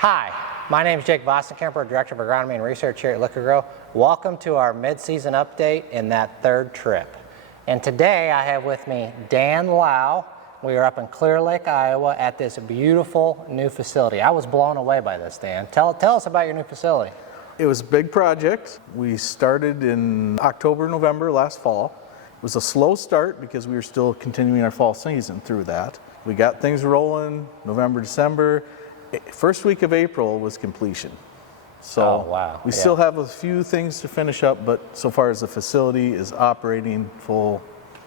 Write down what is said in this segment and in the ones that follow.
Hi, my name is Jake Vostenkemper, Director of Agronomy and Research here at Liqui-Grow. Welcome to our mid-season update in that third trip. And today I have with me Dan Lau. We are up in Clear Lake, Iowa at this beautiful new facility. I was blown away by this, Dan. Tell us about your new facility. It was a big project. We started in October, November last fall. It was a slow start because we were still continuing our fall season through that. We got things rolling November, December. First week of April was completion. So we still have a few things to finish up, but so far as the facility is operating full.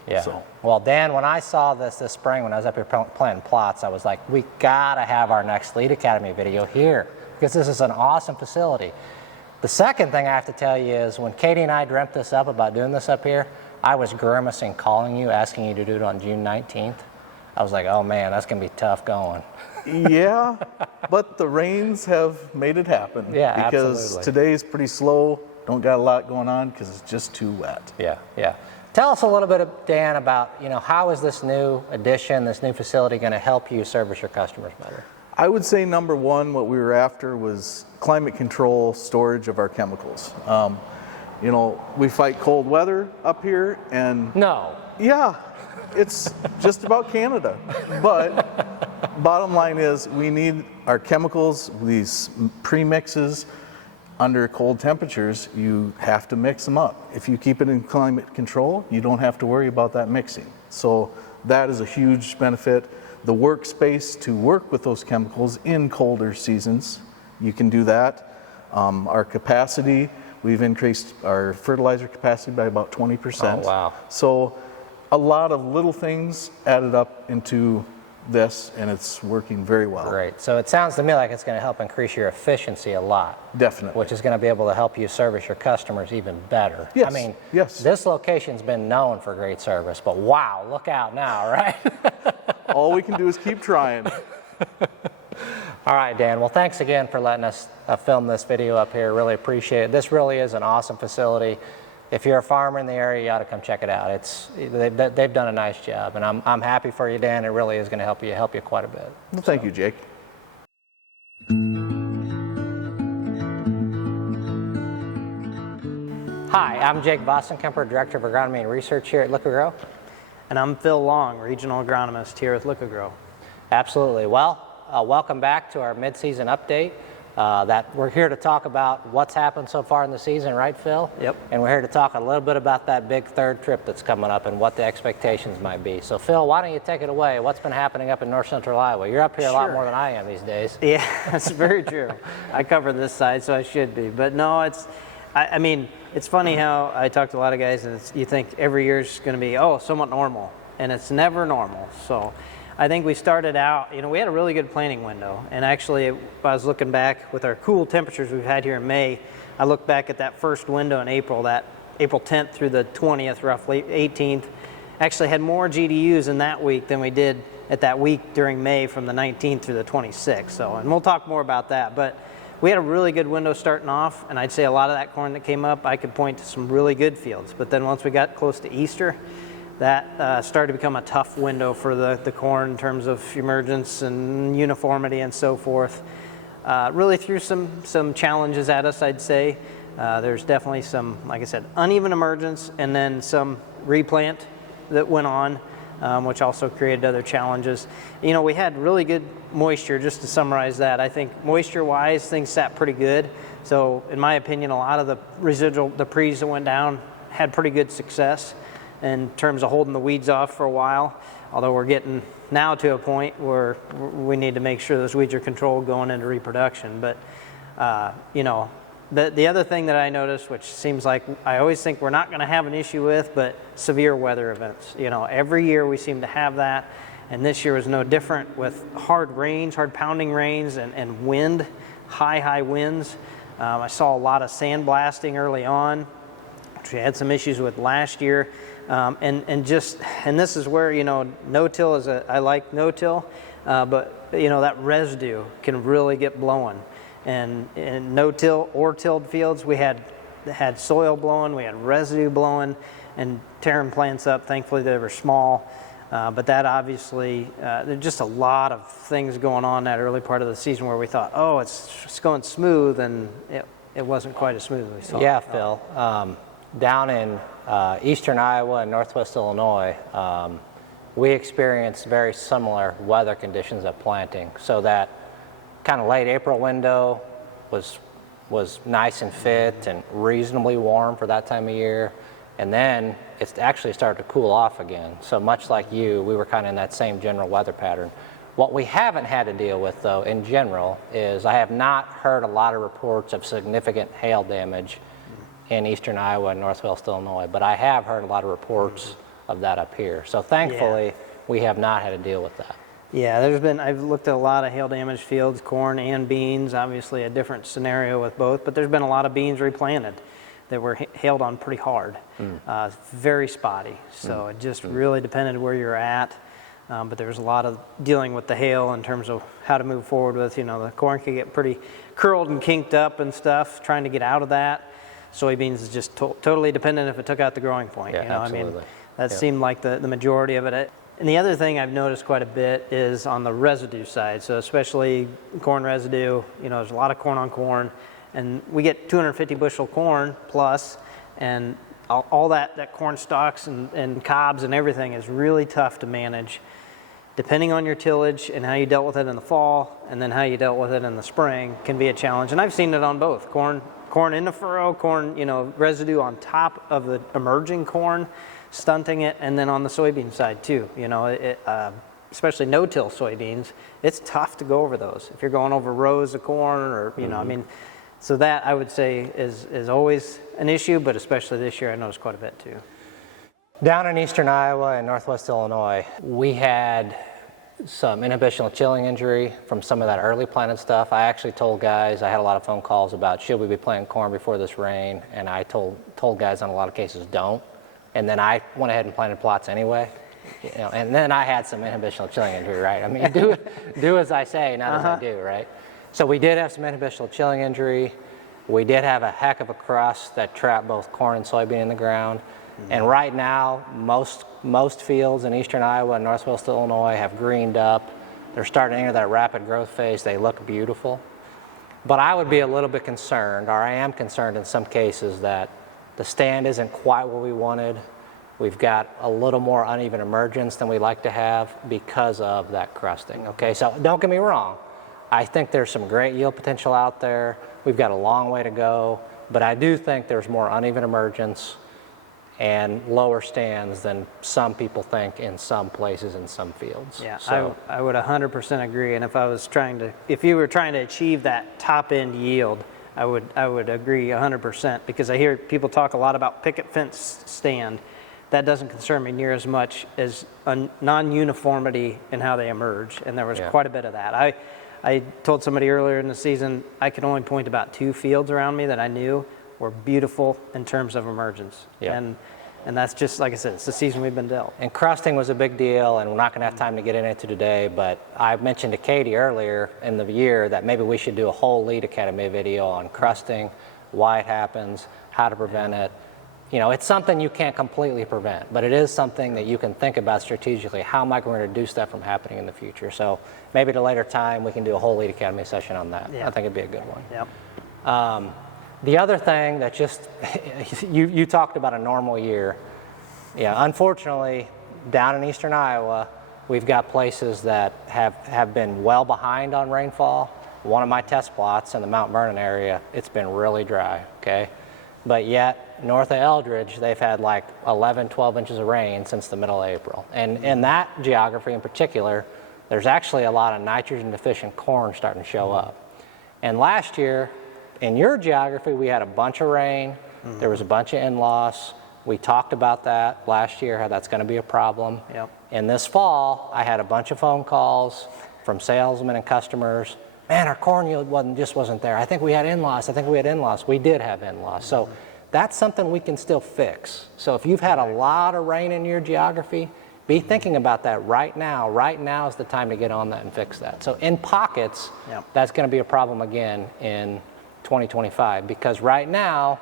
Yeah. So. Well, Dan, when I saw this spring, when I was up here planting plots, I was like, we gotta have our next Lead Academy video here because this is an awesome facility. The second thing I have to tell you is when Katie and I dreamt this up about doing this up here, I was grimacing calling you, asking you to do it on June 19th. I was like, oh man, that's gonna be tough going. Yeah, but the rains have made it happen. Yeah, because absolutely. Today's pretty slow. Don't got a lot going on because it's just too wet. Yeah. Tell us a little bit, Dan, about how is this new addition, this new facility going to help you service your customers better? I would say number one, what we were after was climate control storage of our chemicals. We fight cold weather up here, and yeah, it's just about Canada. But bottom line is we need our chemicals, these premixes. Under cold temperatures, you have to mix them up. If you keep it in climate control, you don't have to worry about that mixing. So that is a huge benefit. The workspace to work with those chemicals in colder seasons, you can do that. Our capacity, we've increased our fertilizer capacity by about 20%. Oh, wow. So a lot of little things added up into this, and it's working very well. Great. So it sounds to me like it's going to help increase your efficiency a lot. Definitely. Which is going to be able to help you service your customers even better. Yes. I mean, yes. This location's been known for great service, but wow, look out now, right? All we can do is keep trying. All right, Dan. Well, thanks again for letting us film this video up here. Really appreciate it. This really is an awesome facility. If you're a farmer in the area, you ought to come check it out. They've done a nice job, and I'm happy for you, Dan. It really is going to help you quite a bit. Well, thank you, Jake. Hi, I'm Jake Vostenkemper, Director of Agronomy and Research here at Liqui-Grow. And I'm Phil Long, Regional Agronomist here at Liqui-Grow. Absolutely. Well, welcome back to our mid-season update. That we're here to talk about what's happened so far in the season, right, Phil? Yep. And we're here to talk a little bit about that big third trip that's coming up and what the expectations might be. So, Phil, why don't you take it away? What's been happening up in north central Iowa? You're up here a lot more than I am these days. Yeah, that's very true. I cover this side, so I should be. But no, I mean, it's funny how I talk to a lot of guys, and you think every year's going to be, somewhat normal, and it's never normal. So I think we started out, we had a really good planting window, and actually I was looking back with our cool temperatures we've had here in May. I looked back at that first window in April, that April 10th through the 20th, roughly 18th, actually had more GDUs in that week than we did at that week during May from the 19th through the 26th. So, and we'll talk more about that, but we had a really good window starting off, and I'd say a lot of that corn that came up, I could point to some really good fields. But then once we got close to Easter, that started to become a tough window for the corn in terms of emergence and uniformity and so forth. Really threw some challenges at us, I'd say. There's definitely some, like I said, uneven emergence, and then some replant that went on, which also created other challenges. We had really good moisture, just to summarize that. I think moisture-wise, things sat pretty good. So in my opinion, a lot of the pre's that went down had pretty good success in terms of holding the weeds off for a while, although we're getting now to a point where we need to make sure those weeds are controlled going into reproduction. But, the other thing that I noticed, which seems like I always think we're not going to have an issue with, but severe weather events. Every year we seem to have that, and this year was no different with hard pounding rains and wind, high winds. I saw a lot of sandblasting early on, which we had some issues with last year. And this is where, no-till I like no-till, but that residue can really get blowing. And in no-till or tilled fields, we had soil blowing, we had residue blowing, and tearing plants up. Thankfully, they were small. But that obviously, there's just a lot of things going on that early part of the season where we thought, oh, it's going smooth, and it wasn't quite as smooth as we thought. Yeah, Phil. Down in eastern Iowa and northwest Illinois, we experienced very similar weather conditions at planting. So that kind of late April window was nice and fit and reasonably warm for that time of year. And then it's actually started to cool off again. So much like you, we were kind of in that same general weather pattern. What we haven't had to deal with, though, in general, is I have not heard a lot of reports of significant hail damage in eastern Iowa and northwest Illinois, but I have heard a lot of reports of that up here. So thankfully, we have not had to deal with that. Yeah, I've looked at a lot of hail damaged fields, corn and beans, obviously a different scenario with both, but there's been a lot of beans replanted that were hailed on pretty hard. Very spotty, so it just really depended where you're at. But there was a lot of dealing with the hail in terms of how to move forward with, the corn could get pretty curled and kinked up and stuff, trying to get out of that. Soybeans is just totally dependent if it took out the growing point. Yeah, absolutely. I mean, that seemed like the majority of it. And the other thing I've noticed quite a bit is on the residue side. So especially corn residue, there's a lot of corn on corn, and we get 250 bushel corn plus, and all that corn stalks and cobs and everything is really tough to manage. Depending on your tillage and how you dealt with it in the fall, and then how you dealt with it in the spring, can be a challenge. And I've seen it on both corn in the furrow, corn, residue on top of the emerging corn, stunting it, and then on the soybean side too. Especially no-till soybeans, it's tough to go over those. If you're going over rows of corn, or so that I would say is always an issue, but especially this year I noticed quite a bit too. Down in eastern Iowa and northwest Illinois, we had some inhibitional chilling injury from some of that early planted stuff. I actually told guys, I had a lot of phone calls about should we be planting corn before this rain, and I told guys in a lot of cases don't. And then I went ahead and planted plots anyway. And then I had some inhibitional chilling injury, right? I mean, do as I say, not as I do, right? So we did have some inhibitional chilling injury. We did have a heck of a crust that trapped both corn and soybean in the ground. And right now, most fields in eastern Iowa and northwest Illinois have greened up. They're starting to enter that rapid growth phase. They look beautiful. But I would be a little bit concerned, or I am concerned in some cases, that the stand isn't quite what we wanted. We've got a little more uneven emergence than we like to have because of that crusting. Okay, so don't get me wrong. I think there's some great yield potential out there. We've got a long way to go, but I do think there's more uneven emergence and lower stands than some people think in some places in some fields. Yeah, so, I would 100% agree. And if you were trying to achieve that top end yield, I would agree 100%, because I hear people talk a lot about picket fence stand. That doesn't concern me near as much as a non-uniformity in how they emerge, and there was quite a bit of that. I told somebody earlier in the season I could only point about 2 fields around me that I knew were beautiful in terms of emergence. Yeah. And that's just, like I said, it's the season we've been dealt. And crusting was a big deal, and we're not going to have time to get into today, but I mentioned to Katie earlier in the year that maybe we should do a whole Lead Academy video on crusting, why it happens, how to prevent it. It's something you can't completely prevent, but it is something that you can think about strategically. How am I going to reduce that from happening in the future? So maybe at a later time we can do a whole Lead Academy session on that. Yeah. I think it'd be a good one. Yep. The other thing that just, you talked about a normal year. Yeah, unfortunately, down in eastern Iowa, we've got places that have been well behind on rainfall. One of my test plots in the Mount Vernon area, it's been really dry, okay? But yet, north of Eldridge, they've had like 11, 12 inches of rain since the middle of April. And in that geography in particular, there's actually a lot of nitrogen deficient corn starting to show up. And last year, in your geography, we had a bunch of rain. There was a bunch of in-loss. We talked about that last year, how that's going to be a problem. Yep. And this fall, I had a bunch of phone calls from salesmen and customers. Man, our corn yield wasn't there. I think we had in-loss. We did have in-loss. So that's something we can still fix. So if you've had a lot of rain in your geography, be thinking about that right now. Right now is the time to get on that and fix that. So in pockets, that's going to be a problem again in 2025, because right now,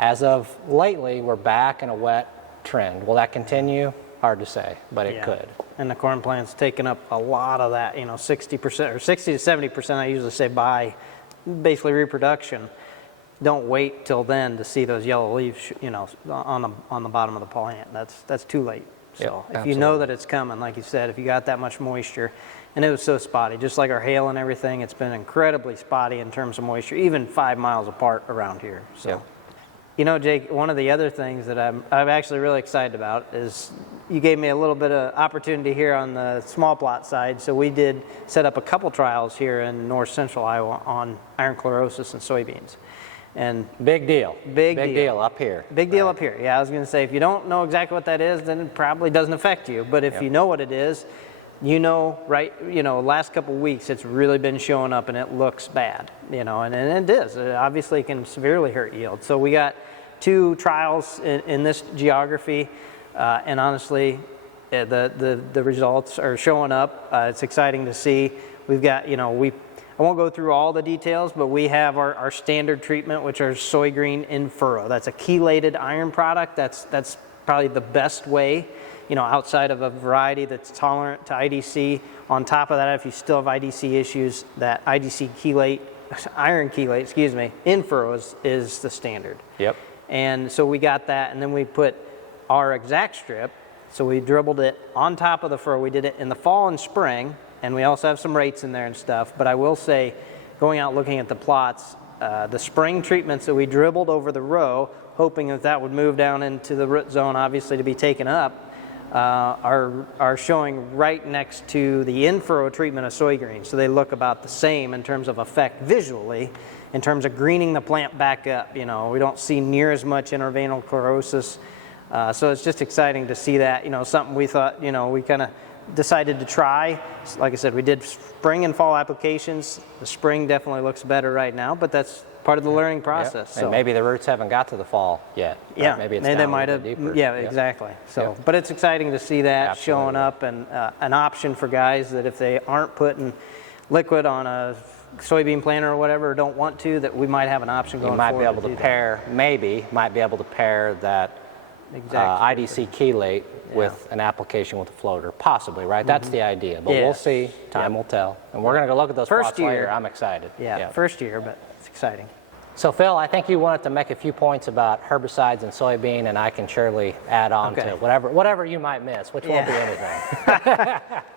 as of lately, we're back in a wet trend. Will that continue? Hard to say, but it could. and the corn plant's taking up a lot of that, 60% or 60 to 70%, I usually say by basically reproduction. Don't wait till then to see those yellow leaves, on the bottom of the plant. That's too late. So if you know that it's coming, like you said, if you got that much moisture, and it was so spotty, just like our hail and everything, it's been incredibly spotty in terms of moisture, even 5 miles apart around here. So, Jake, one of the other things that I'm actually really excited about is you gave me a little bit of opportunity here on the small plot side. So we did set up a couple trials here in north central Iowa on iron chlorosis and soybeans. And big deal. Big deal up here. Big deal up here. Yeah, I was going to say, if you don't know exactly what that is, then it probably doesn't affect you. But if you know what it is, last couple of weeks it's really been showing up and it looks bad, and it is. It obviously can severely hurt yield. So we got 2 trials in this geography, and honestly, the results are showing up. It's exciting to see. We've got, I won't go through all the details, but we have our standard treatment, which are soy green in furrow. That's a chelated iron product. That's probably the best way, outside of a variety that's tolerant to IDC. On top of that, if you still have IDC issues, that IDC chelate, iron chelate, in furrow is the standard. Yep. And so we got that, and then we put our exact strip. So we dribbled it on top of the furrow. We did it in the fall and spring. And we also have some rates in there and stuff. But I will say, going out looking at the plots, the spring treatments that we dribbled over the row, hoping that would move down into the root zone, obviously to be taken up, are showing right next to the in-furrow treatment of soy green. So they look about the same in terms of effect visually, in terms of greening the plant back up. We don't see near as much interveinal chlorosis. So it's just exciting to see that, something we thought, we kind of decided to try. Like I said, we did spring and fall applications. The spring definitely looks better right now, but that's part of the learning process. So. And maybe the roots haven't got to the fall yet. Yeah, maybe it's they down might a have. little bit deeper. Yeah, exactly. So, but it's exciting to see that showing up, and an option for guys that if they aren't putting liquid on a soybean planter or whatever, or don't want to, that we might have an option going forward. You might be able to pair that IDC chelate with an application with a floater, possibly, right? That's the idea, but we'll see. Time will tell. And we're going to go look at those plots later. I'm excited. First year, but it's exciting. So Phil, I think you wanted to make a few points about herbicides and soybean, and I can surely add on to whatever you might miss, which won't be anything.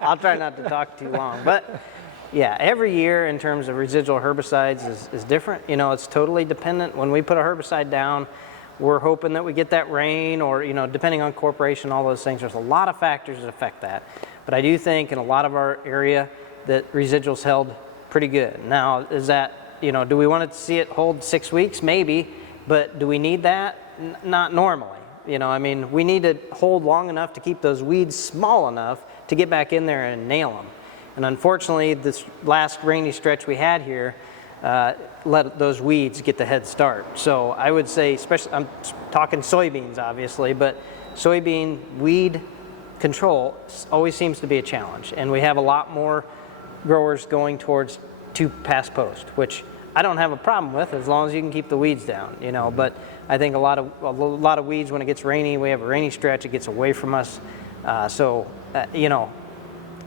I'll try not to talk too long, but every year in terms of residual herbicides is different. It's totally dependent. When we put a herbicide down, we're hoping that we get that rain, or, depending on corporation, all those things. There's a lot of factors that affect that. But I do think in a lot of our area that residuals held pretty good. Now, is that, do we want to see it hold 6 weeks? Maybe. But do we need that? Not normally. We need to hold long enough to keep those weeds small enough to get back in there and nail them. And unfortunately, this last rainy stretch we had here, let those weeds get the head start. So I would say, especially, I'm talking soybeans obviously, but soybean weed control always seems to be a challenge. And we have a lot more growers going towards 2 pass post, which I don't have a problem with as long as you can keep the weeds down, but I think a lot of weeds, when it gets rainy, we have a rainy stretch, it gets away from us.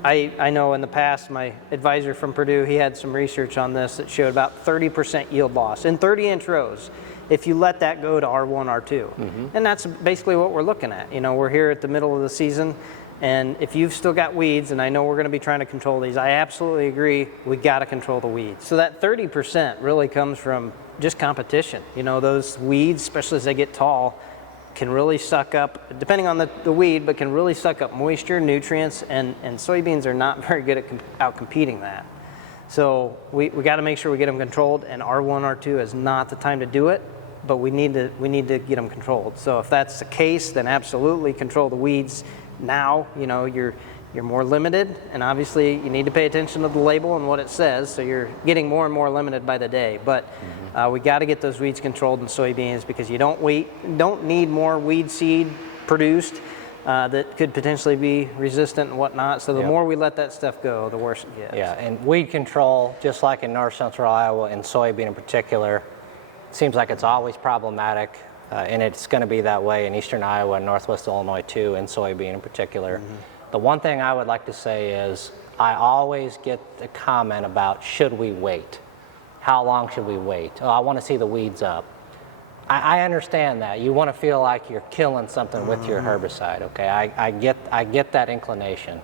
I know in the past, my advisor from Purdue, he had some research on this that showed about 30% yield loss in 30-inch rows if you let that go to R1, R2. And that's basically what we're looking at. We're here at the middle of the season, and if you've still got weeds, and I know we're going to be trying to control these, I absolutely agree, we got to control the weeds. So that 30% really comes from just competition. Those weeds, especially as they get tall, can really suck up, depending on the weed, but can really suck up moisture, nutrients, and soybeans are not very good at out-competing that. So we got to make sure we get them controlled, and R1, R2 is not the time to do it, but we need to get them controlled. So if that's the case, then absolutely control the weeds now. You're more limited, and obviously you need to pay attention to the label and what it says, so you're getting more and more limited by the day. But we got to get those weeds controlled in soybeans, because you don't need more weed seed produced that could potentially be resistant and whatnot. So the more we let that stuff go, the worse it gets. Yeah, and weed control, just like in north central Iowa and soybean in particular, seems like it's always problematic. And it's going to be that way in eastern Iowa and northwest Illinois too, and soybean in particular. The one thing I would like to say is I always get the comment about should we wait? How long should we wait? Oh, I want to see the weeds up. I understand that. You want to feel like you're killing something with your herbicide, okay? I get that inclination.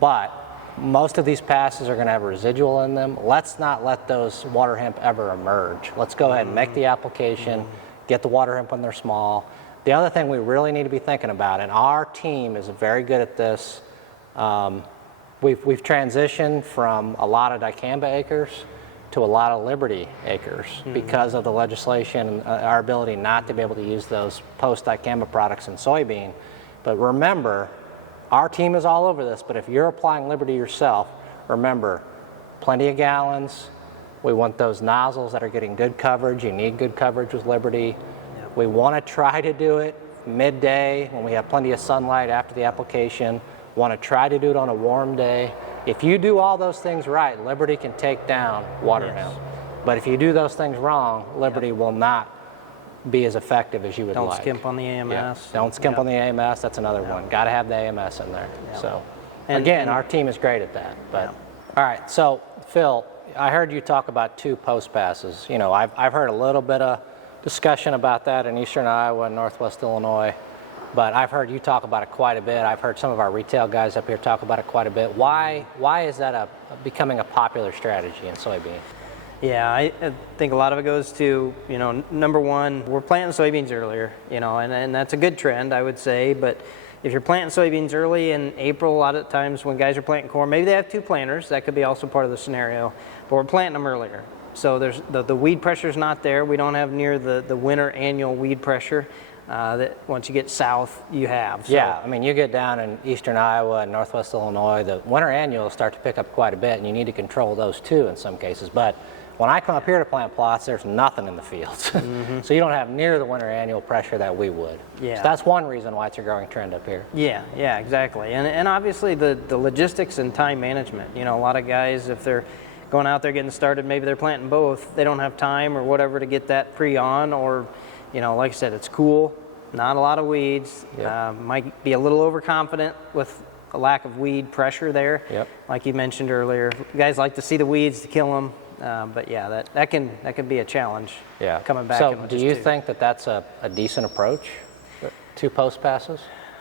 But most of these passes are going to have residual in them. Let's not let those water hemp ever emerge. Let's go ahead and make the application, get the water hemp when they're small. The other thing we really need to be thinking about, and our team is very good at this, we've transitioned from a lot of dicamba acres to a lot of Liberty acres because of the legislation and our ability not to be able to use those post-dicamba products in soybean. But remember, our team is all over this, but if you're applying Liberty yourself, remember, plenty of gallons. We want those nozzles that are getting good coverage. You need good coverage with Liberty. Yep. We want to try to do it midday when we have plenty of sunlight after the application. Want to try to do it on a warm day. If you do all those things right, Liberty can take down water hemp. But if you do those things wrong, Liberty will not be as effective as you would like. Don't skimp on the AMS. Yeah. Don't skimp on the AMS. That's another one. Got to have the AMS in there. So, again, our team is great at that. But all right. So, Phil, I heard you talk about 2 post passes. You know, I've heard a little bit of discussion about that in eastern Iowa and northwest Illinois. But I've heard you talk about it quite a bit. I've heard some of our retail guys up here talk about it quite a bit. Why is that becoming a popular strategy in soybean? Yeah, I think a lot of it goes to, you know, number one, we're planting soybeans earlier, you know, and that's a good trend, I would say. But if you're planting soybeans early in April, a lot of times when guys are planting corn, maybe they have 2 planters. That could be also part of the scenario. But we're planting them earlier. So there's the weed pressure's not there. We don't have near the winter annual weed pressure. That once you get south, you have. So. Yeah, I mean, you get down in eastern Iowa and northwest Illinois, the winter annuals start to pick up quite a bit, and you need to control those too in some cases. But when I come up here to plant plots, there's nothing in the fields. So you don't have near the winter annual pressure that we would. Yeah. So that's one reason why it's a growing trend up here. Yeah, exactly. And obviously the logistics and time management. You know, a lot of guys, if they're going out there getting started, maybe they're planting both, they don't have time or whatever to get that pre-on, or, you know, like I said, it's cool, not a lot of weeds. Yep. Might be a little overconfident with a lack of weed pressure there. Yep. Like you mentioned earlier, guys like to see the weeds to kill them. But yeah, that can be a challenge. Yeah. Coming back. So do you think that that's a decent approach, 2 post passes?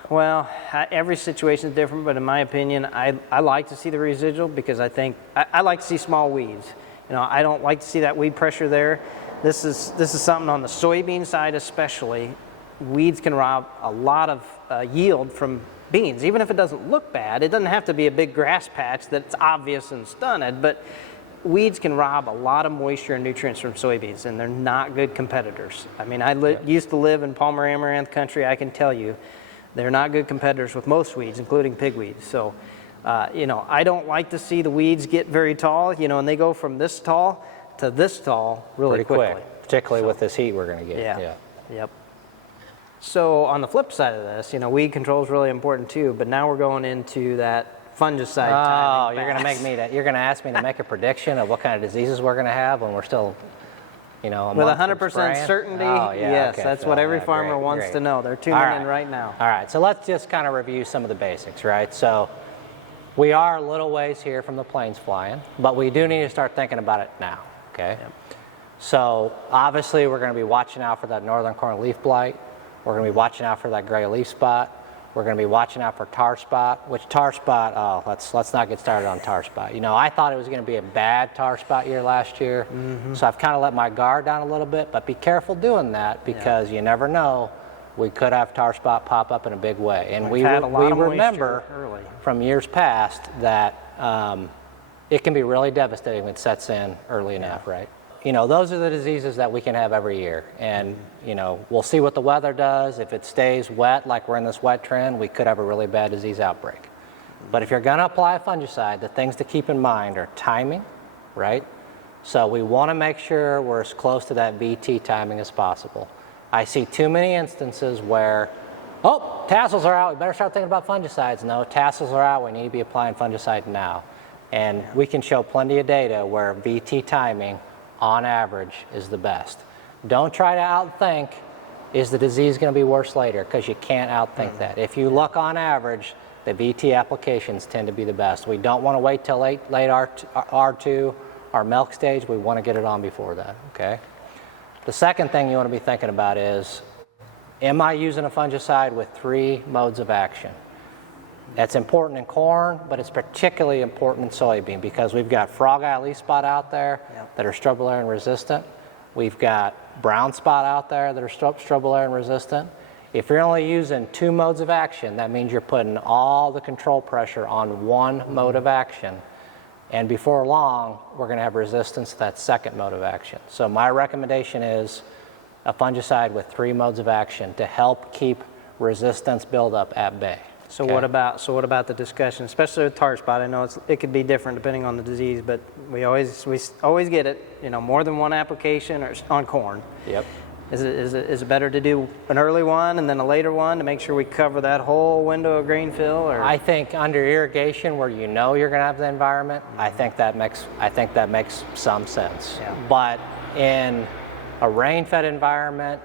Well, every situation is different, but in my opinion, I like to see the residual because I think I like to see small weeds. You know, I don't like to see that weed pressure there. This is something on the soybean side especially. Weeds can rob a lot of yield from beans, even if it doesn't look bad. It doesn't have to be a big grass patch that's obvious and stunted, but weeds can rob a lot of moisture and nutrients from soybeans, and they're not good competitors. I mean, I used to live in Palmer Amaranth country. I can tell you, they're not good competitors with most weeds, including pigweeds. So, you know, I don't like to see the weeds get very tall, you know, and they go from this tall to this tall really quickly. Quick, particularly with this heat we're going to get. Yeah. Yep. So on the flip side of this, you know, weed control is really important too, but now we're going into that fungicide timing. You're going to ask me to make a prediction of what kind of diseases we're going to have when we're still, you know, with 100% certainty. Oh, yeah, yes, okay, that's Phil, what every farmer wants to know. They're tuning in right now. All right, so let's just kind of review some of the basics, right? So we are a little ways here from the plains flying, but we do need to start thinking about it now, okay? Yep. So obviously we're going to be watching out for that northern corn leaf blight. We're going to be watching out for that gray leaf spot. We're going to be watching out for tar spot, which tar spot, let's not get started on tar spot. You know, I thought it was going to be a bad tar spot year last year, so I've kind of let my guard down a little bit, but be careful doing that because you never know. We could have tar spot pop up in a big way. And we remember from years past that it can be really devastating when it sets in early enough, right? You know, those are the diseases that we can have every year. And, you know, we'll see what the weather does. If it stays wet, like we're in this wet trend, we could have a really bad disease outbreak. But if you're going to apply a fungicide, the things to keep in mind are timing, right? So we want to make sure we're as close to that VT timing as possible. I see too many instances where, oh, tassels are out, we better start thinking about fungicides. No, tassels are out, we need to be applying fungicide now. And we can show plenty of data where VT timing on average is the best. Don't try to outthink, is the disease going to be worse later? Because you can't outthink that. If you look on average, the VT applications tend to be the best. We don't want to wait till late R2, our milk stage. We want to get it on before that, okay? The second thing you want to be thinking about is, am I using a fungicide with 3 modes of action? That's important in corn, but it's particularly important in soybean because we've got frog eye leaf spot out there that are strobilurin resistant. We've got brown spot out there that are strobilurin resistant. If you're only using 2 modes of action, that means you're putting all the control pressure on 1 mode of action. And before long, we're going to have resistance to that second mode of action. So my recommendation is a fungicide with 3 modes of action to help keep resistance buildup at bay. So what about the discussion, especially with tar spot? I know it could be different depending on the disease, but we always get it. You know, more than 1 application or on corn. Yep. Is it better to do an early one and then a later one to make sure we cover that whole window of grain fill? Or? I think under irrigation, where you know you're going to have the environment, I think that makes some sense. Yeah. But in a rain-fed environment,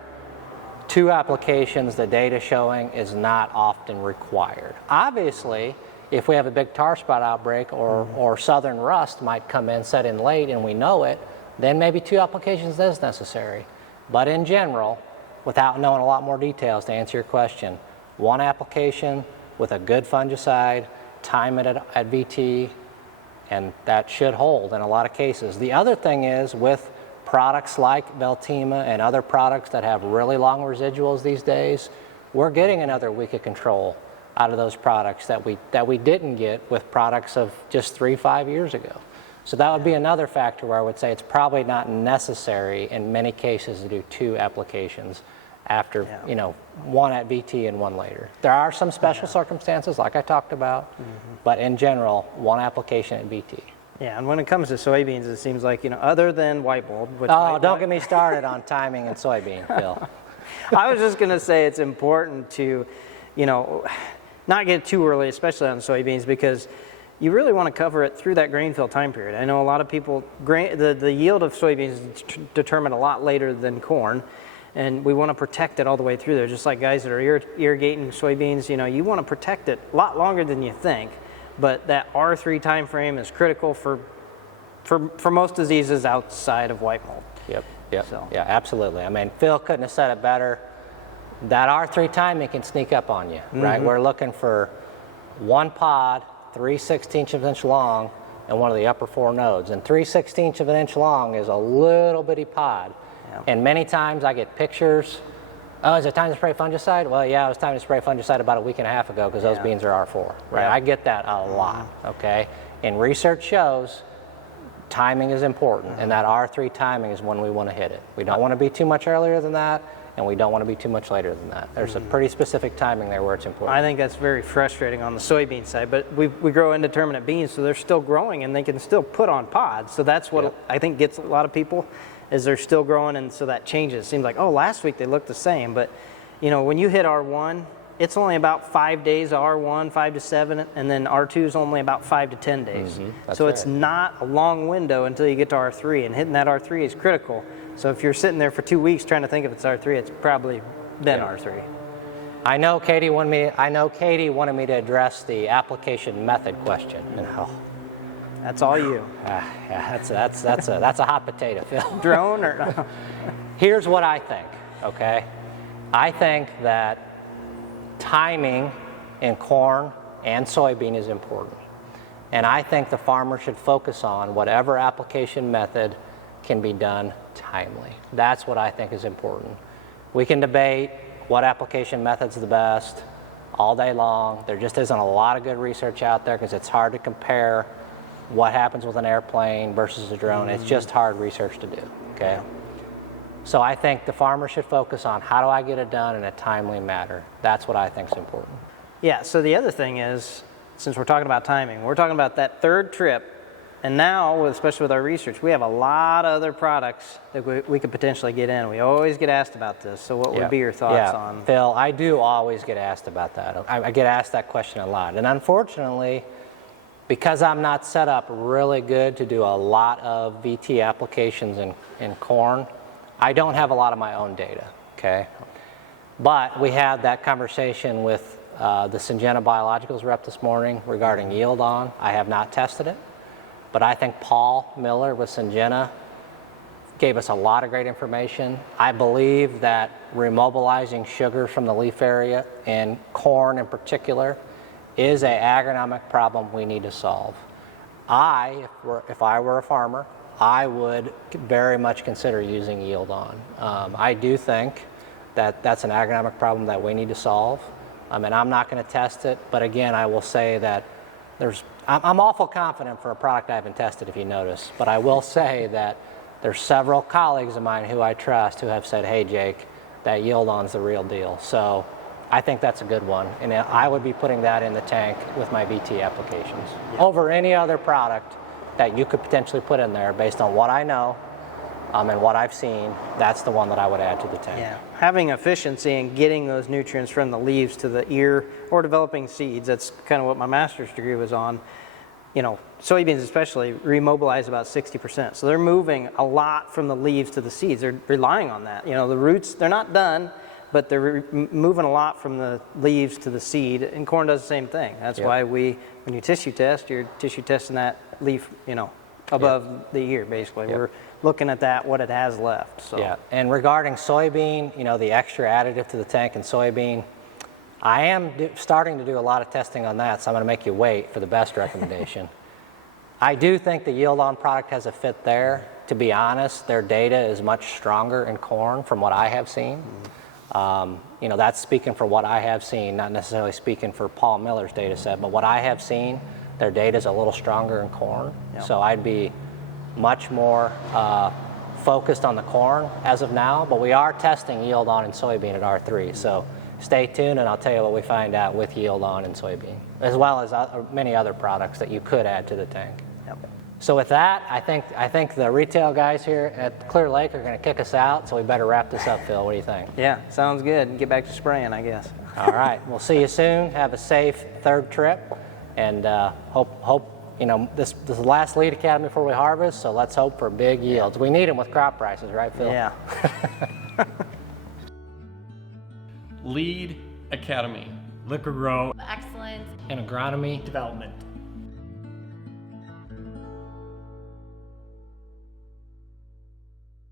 2 applications, the data showing, is not often required. Obviously, if we have a big tar spot outbreak or southern rust might come in, set in late, and we know it, then maybe 2 applications is necessary. But in general, without knowing a lot more details to answer your question, 1 application with a good fungicide, time it at VT, and that should hold in a lot of cases. The other thing is with products like Veltima and other products that have really long residuals these days, we're getting another week of control out of those products that we didn't get with products of just 3-5 years ago. So that would be another factor where I would say it's probably not necessary in many cases to do 2 applications after, 1 at VT and 1 later. There are some special circumstances like I talked about, but in general, 1 application at VT. Yeah, and when it comes to soybeans, it seems like, other than white mold. Don't get me started on timing and soybean, Phil. I was just going to say it's important to, not get too early, especially on soybeans, because you really want to cover it through that grain fill time period. I know a lot of people, the yield of soybeans is determined a lot later than corn, and we want to protect it all the way through there. Just like guys that are irrigating soybeans, you want to protect it a lot longer than you think. But that R3 time frame is critical for most diseases outside of white mold. Yep. So. Yeah, absolutely. I mean, Phil couldn't have said it better. That R3 timing can sneak up on you, right? We're looking for 1 pod, 3/16 of an inch long, and one of the upper 4 nodes. And 3/16 of an inch long is a little bitty pod. Yeah. And many times I get pictures. Oh, is it time to spray fungicide? Well, yeah, it was time to spray fungicide about a week and a half ago because those beans are R4, right? I get that a lot, okay? And research shows timing is important, and that R3 timing is when we want to hit it. We don't want to be too much earlier than that, and we don't want to be too much later than that. There's a pretty specific timing there where it's important. I think that's very frustrating on the soybean side, but we grow indeterminate beans, so they're still growing, and they can still put on pods. So that's what I think gets a lot of people, is they're still growing, and so that changes. It seems like, last week they looked the same, but when you hit R1, it's only about 5 days of R1, 5 to 7, and then R2 is only about 5 to 10 days. So it's not a long window until you get to R3, and hitting that R3 is critical. So if you're sitting there for 2 weeks trying to think if it's R3, it's probably been R3. I know Katie wanted me to address the application method question. That's all you. Yeah, that's a hot potato, Phil. Drone or? Here's what I think, okay? I think that timing in corn and soybean is important. And I think the farmer should focus on whatever application method can be done timely. That's what I think is important. We can debate what application method's the best all day long. There just isn't a lot of good research out there because it's hard to compare what happens with an airplane versus a drone. It's just hard research to do, okay? So I think the farmer should focus on how do I get it done in a timely manner. That's what I think is important. Yeah, so the other thing is, since we're talking about timing, we're talking about that 3rd trip, and now, especially with our research, we have a lot of other products that we could potentially get in. We always get asked about this, so what would be your thoughts on? Phil, I do always get asked about that. I get asked that question a lot, and unfortunately, because I'm not set up really good to do a lot of VT applications in corn, I don't have a lot of my own data, okay? But we had that conversation with the Syngenta Biologicals rep this morning regarding yield on. I have not tested it, but I think Paul Miller with Syngenta gave us a lot of great information. I believe that remobilizing sugar from the leaf area, and corn in particular, is an agronomic problem we need to solve. If I were a farmer, I would very much consider using yield on. I do think that that's an agronomic problem that we need to solve. And I'm not going to test it, but again, I will say that I'm awful confident for a product I haven't tested, if you notice, but I will say that there's several colleagues of mine who I trust who have said, hey Jake, that yield on's the real deal. So I think that's a good one, and I would be putting that in the tank with my VT applications over any other product that you could potentially put in there based on what I know and what I've seen. That's the one that I would add to the tank. Yeah, having efficiency and getting those nutrients from the leaves to the ear or developing seeds, that's kind of what my master's degree was on. You know, soybeans especially remobilize about 60%. So they're moving a lot from the leaves to the seeds. They're relying on that. You know, the roots, they're not done, but they're moving a lot from the leaves to the seed, and corn does the same thing. That's why when you tissue test, you're tissue testing that leaf, you know, above the ear, basically. We're looking at that, what it has left. So. Yeah, and regarding soybean, you know, the extra additive to the tank in soybean, I am starting to do a lot of testing on that, so I'm going to make you wait for the best recommendation. I do think the yield on product has a fit there. To be honest, their data is much stronger in corn from what I have seen. You know, that's speaking for what I have seen, not necessarily speaking for Paul Miller's data set, but what I have seen, their data is a little stronger in corn. So I'd be much more focused on the corn as of now, but we are testing yield on in soybean at R3. So stay tuned, and I'll tell you what we find out with yield on in soybean, as well as many other products that you could add to the tank. So with that, I think the retail guys here at Clear Lake are going to kick us out, so we better wrap this up, Phil. What do you think? Yeah, sounds good. And get back to spraying, I guess. All right, we'll see you soon. Have a safe third trip, and hope you know this is the last Lead Academy before we harvest. So let's hope for big yields. We need them with crop prices, right, Phil? Yeah. Lead Academy. Liqui-Grow Excellence and agronomy development.